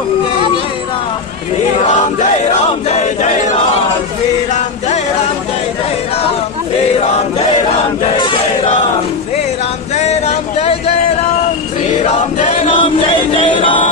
Jai Ram, Jai Ram, Jai Jai Ram, Shri Ram, Jai Ram, Jai Jai Ram, Shri Ram, Jai Ram, Jai Jai Ram, Shri Ram, Jai Ram, Jai Jai Ram, Shri Ram, Jai Ram, Jai Jai Ram.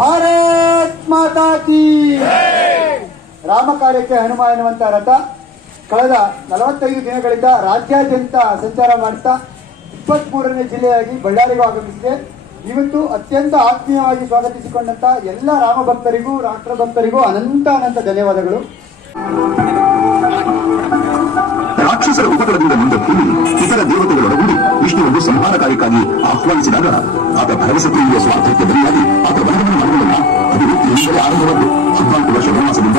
Bharat Mata ಕೀ ರಾಮ ಕಾರ್ಯಕ್ಕೆ ಹನುಮ ಎನ್ನುವಂತ ರಥ ಕಳೆದ 45 ದಿನಗಳಿಂದ ರಾಜ್ಯಾದ್ಯಂತ ಸಂಚಾರ ಮಾಡುತ್ತಾ 23ನೇ ಜಿಲ್ಲೆಯಾಗಿ ಬಳ್ಳಾರಿಗೂ ಆಗಮಿಸಿದೆ. ಇವತ್ತು ಅತ್ಯಂತ ಆತ್ಮೀಯವಾಗಿ ಸ್ವಾಗತಿಸಿಕೊಂಡಂತ ಎಲ್ಲ ರಾಮ ಭಕ್ತರಿಗೂ ರಾಷ್ಟ್ರ ಭಕ್ತರಿಗೂ ಅನಂತ ಧನ್ಯವಾದಗಳು. ರಾಕ್ಷಸರ ಉಪಟಳದಿಂದ ಮುಂದೆ ಕೂಡಿ ಇತರ ದೇವತೆಗಳೊಡಗೂಡಿ ವಿಷ್ಣುವನ್ನು ಸಂಹಾರ ಕಾರ್ಯಕ್ಕಾಗಿ ಆಹ್ವಾನಿಸಿದಾಗ ಆತ ಭರವಸೆ ತಿಳಿಯುವ ಸ್ವಾರ್ಥಕ್ಕೆ ಬಲಿಯಾಗಿ ಆತ ಬಲವನ್ನು ಮಾಡುವುದಲ್ಲ. ಅದು ಈಗಲೇ ಆರಂಭವಾದ 14 ವರ್ಷ ವನವಾಸದಿಂದ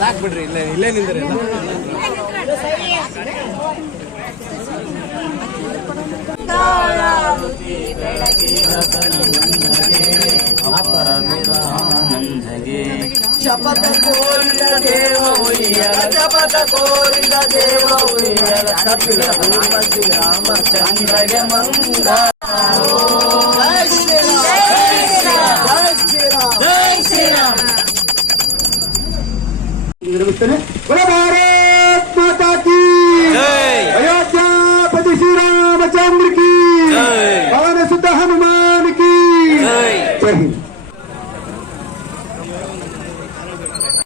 ಸಾಕ್ ಬಿಡ್ರಿ, ಇಲ್ಲೇ ನಿಂದ್ರಿ. ಶಪಥ ಕೋರಿದ ದೇವ ಉಯ್ಯಲ, ಶಪಥ ಕೋರಿದ ದೇವ ಉಯ್ಯಲ, ಕಪಿಲ ರೂಪ ಶ್ರೀರಾಮಚಂದ್ರಗೆ ಮಂಗ. ಜೈ ಶ್ರೀರಾಮ್, ಜೈ ಶ್ರೀರಾಮ್, ಜೈ ಶ್ರೀರಾಮ್. ನಿರ್ಮಿಸ್ತೇನೆ. ಭಾರತ್ ಮಾತಾ ಕೀ ಜೈ. ಅಯೋಧ್ಯಾಪತಿ ಶ್ರೀರಾಮಚಂದ್ರ ಕೀ ಜೈ. ಪವನ ಸುತ ಹನುಮಾನ್ ಕೀ ಜೈ. ಜೈ ಹಿಂದ್.